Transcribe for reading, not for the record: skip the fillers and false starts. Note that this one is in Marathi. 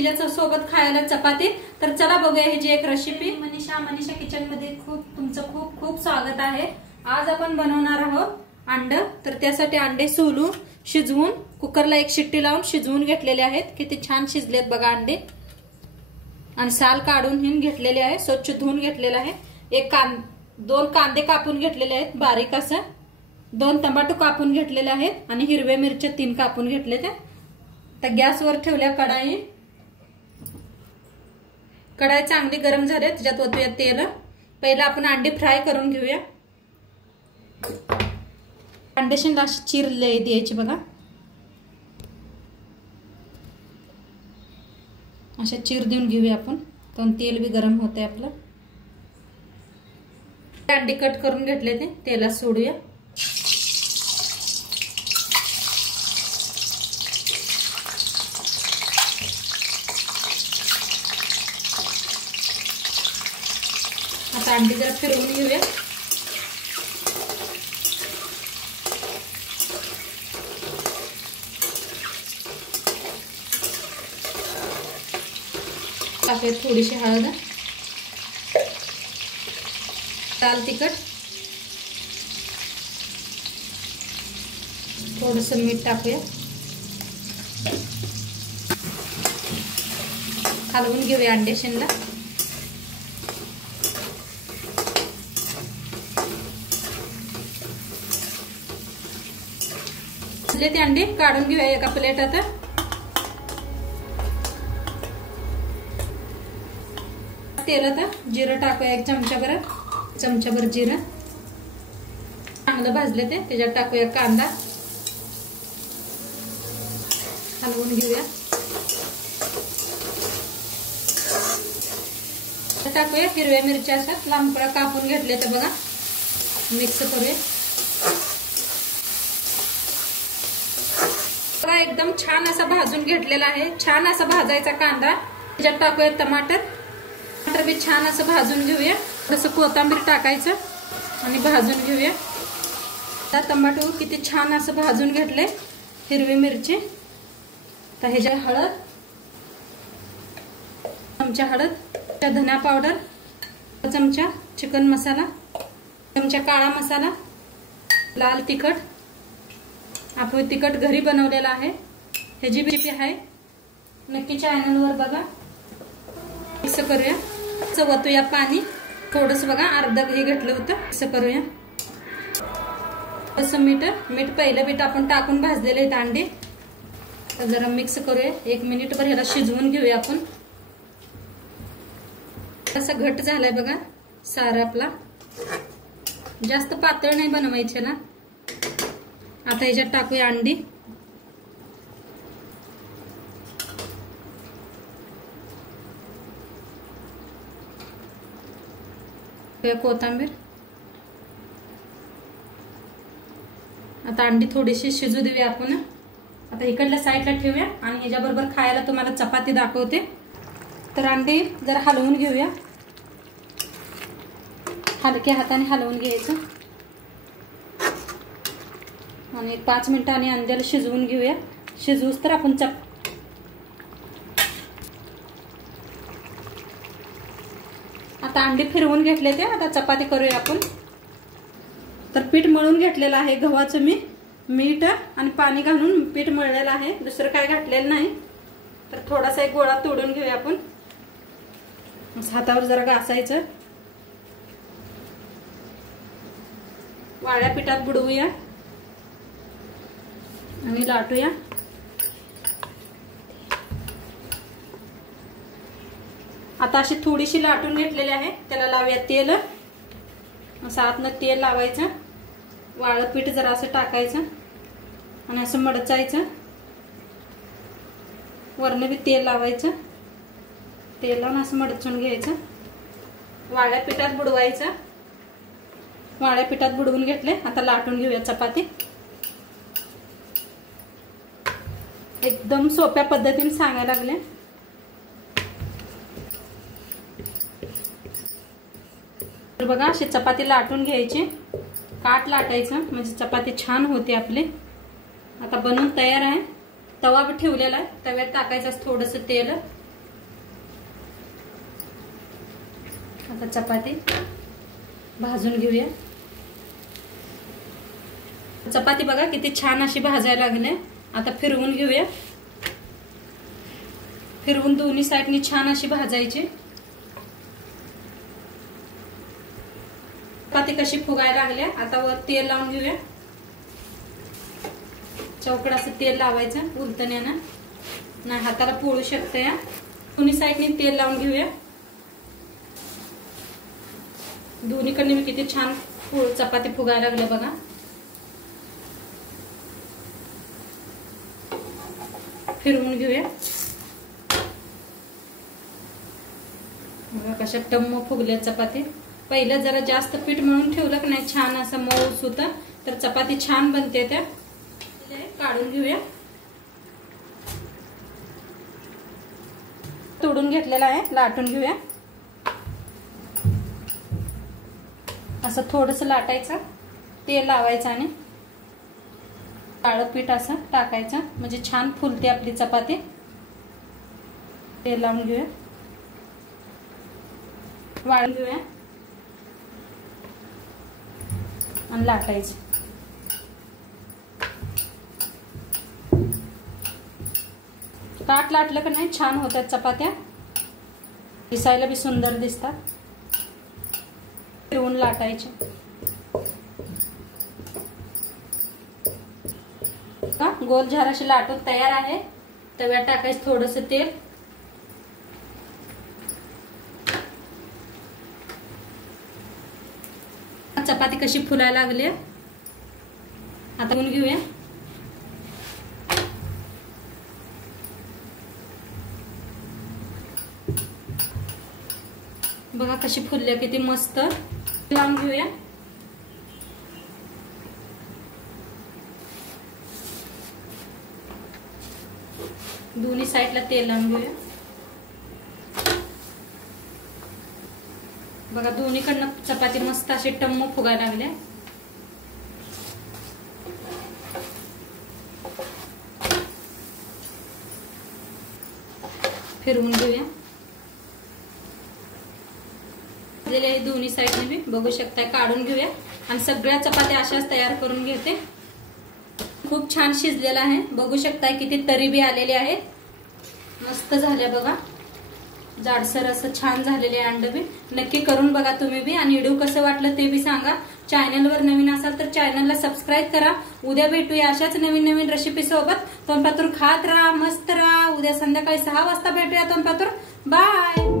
तिच्या सोबत खायला चपाती। तर चला बघूया ह्याची एक रेसिपी। मनीषा किचन मध्ये तुमचं खूप खूप स्वागत आहे। आज आपण बनवणार आहोत अंड। तर त्यासाठी अंडे सोलून शिजवून कुकरला एक शिट्टी लावून शिजवून घेतलेले आहेत। किती छान शिजलेत बघा अंडे। आणि साल काढून हिन घेतलेले आहे, स्वच्छ धुवून घेतलेला आहे। दोन कांदे कापून घेतलेले आहेत बारीक असं, 2 टमाटो कापून घेतलेले आहेत आणि हिरव्या मिरच्या 3 कापून घेतलेत। तर गॅसवर ठेवल्या कढाई। कढाई चांगली गरम झाली, त्याच्यात ओतूया तेल। पहिला आपण अंडे फ्राय करून घेऊया। अंड्याला अशी चीर द्यायची बघा, अशा चीर देऊन घेऊया आपण। तर तेल बी गरम होते आपलं। अंडे कट करून घेतले ते तेलात सोडूया। आता अंडी जरा फिरवून घेऊया। टाकूया थोडीशी हळद, लाल तिखट, थोडस मीठ टाकूया। हलवून घेऊया अंड्याला। ते अंडे काढून घेऊया एका प्लेटात। तेलात जिरं टाकूया 1 चमचाभर जिरं। चांगलं भाजले ते त्याच्यात टाकूया कांदा, हलवून घेऊया। टाकूया हिरव्या मिरच्या असतात लांबकळा कापून घेतले तर बघा, मिक्स करूया। बघा एकदम छान असा भाजून घेतलेला आहे। छान असा भाजायचा कांदा। त्याच्यात टाकूया टमाटर बी छान असं भाजून घेऊया। थोडंसं कोथिंबीर टाकायचं आणि भाजून घेऊया। आता टमाटो किती छान असं भाजून घेतले, हिरवी मिरची। तर ह्याच्या हळद, चमचा हळद, धना पावडर, चमचा चिकन मसाला, चमचा काळा मसाला, लाल तिखट। आपण तिखट घरी बनवलेला आहे। ह्याची रेसिपी आहे, नक्की चॅनलवर बघा। मिक्स करूया। वतूया पाणी थोडस बघा, अर्धा हे घेतलं होतं। मिक्स करूया। असं मीठ पहिलं बीट आपण टाकून भाजलेले आहेत अंडे। तर जरा मिक्स करूया। 1 मिनिटभर ह्याला शिजवून घेऊया आपण। असं घट झालाय बघा सारा आपला, जास्त पातळ नाही बनवायचे ना। आता ह्याच्यात टाकूया अंडी। कोथिंबीर। आता अंडी थोडीशी शिजू देऊया आपण। आता इकडल्या साईडला ठेवूया आणि ह्याच्याबरोबर खायला तुम्हाला चपाती दाखवते। तर अंडी जरा हलवून घेऊया, हलक्या हाताने हलवून घ्यायचं आणि 5 मिनिटांनी अंड्याला शिजवून घेऊया। शिजवूस तर आपण आता अंडी फिरवून घेतले ते, आता चपाती करूया आपण। तर पीठ मळून घेतलेलं आहे गव्हाचं मी, मीठ आणि पाणी घालून पीठ मळलेलं आहे, दुसरं काय घातलेलं नाही। तर थोडासा एक गोळा तोडून घेऊया आपण। हातावर जरा घासायचं, वाळ्या पिठात बुडवूया आणि लाटूया। आता अशी थोडीशी लाटून घेतलेली आहे, त्याला लावूया तेल। असं आतनं तेल लावायचं, वाळं पीठ जरा असं टाकायचं आणि असं मडचायचं। वरनं बी तेल लावायचं, तेल लावून असं मडचून घ्यायचं। वाळ्या पिठात बुडवायचं। वाळ्या पिठात बुडवून घेतले, आता लाटून घेऊया चपाती। एकदम सोप्या पद्धतीने सांगायला लागले। तर बघा अशी चपाती लाटून घ्यायची, काट लाटायचं म्हणजे चपाती छान होते आपली। आता बनवून तयार आहे। तवा ठेवलेला आहे, तव्यात टाकायचं थोडंसं तेल आता चपाती भाजून घेऊया। चपाती बघा किती छान अशी भाजायला लागले। आता फिरवून घेऊया। फिरवून दोन्ही साईडनी छान अशी भाजायची। चपाती कशी फुगायला लागल्या। आता वर तेल लावून घेऊया। चौकड असं तेल लावायचं उलटण्यानं, नाही हाताला पोळू शकते। दोन्ही साईडनी तेल लावून घेऊया। दोन्हीकडे मी किती छान चपाती फुगायला लागले बघा। फिरवून घेऊया। बघा कशा टम्म फुगल्या चपाती। पहिलं जरा जास्त पीठ मळून ठेवलं की नाही छान असं मऊ सुत तर चपाती छान बनते। त्या काढून घेऊया। तोडून घेतलेला आहे, लाटून घेऊया। असं थोडंसं लाटायचं, तेल लावायचं आणि काळं पीठ असं टाकायचं म्हणजे छान फुलते आपली चपाती। तेल लावून घेऊया, वाळून घेऊया आणि लाटायचं। ताट लाटलं का नाही छान होतात चपात्या, दिसायला बी सुंदर दिसतात। फिरवून लाटायचे। गोल झाराशी लाटून तयार आहे। तव्यात टाकायचं थोडंसं तेल। चपाती कशी फुलायला लागली आता घेऊन घेऊया। बघा कशी फुलल्या किती मस्त। लावून घेऊया। दोन्ही साईडला तेल लावून घेऊया। बघा दोन्हीकडनं चपाती मस्त अशी टम्म फुगायला लागल्या। फिरवून घेऊया। दोन्ही साईडने मी बघू शकता काढून घेऊया आणि सगळ्या चपात्या अशाच तयार करून घेते। खूप छान शिजलेला आहे, बघू शकता किती तरी बी आलेले आहेत, मस्त झाल्या बघा। जाडसर असं छान झालेले अंड बी। नक्की करून बघा तुम्ही बी आणि व्हिडिओ कसं वाटलं ते बी सांगा। चॅनलवर नवीन असाल तर चॅनलला सबस्क्राईब करा। उद्या भेटूया अशाच नवीन नवीन रेसिपी सोबत। तोंडपातूर खात राहा, मस्त राहा। उद्या संध्याकाळी 6 वाजता भेटूया तोंडपातूर। बाय।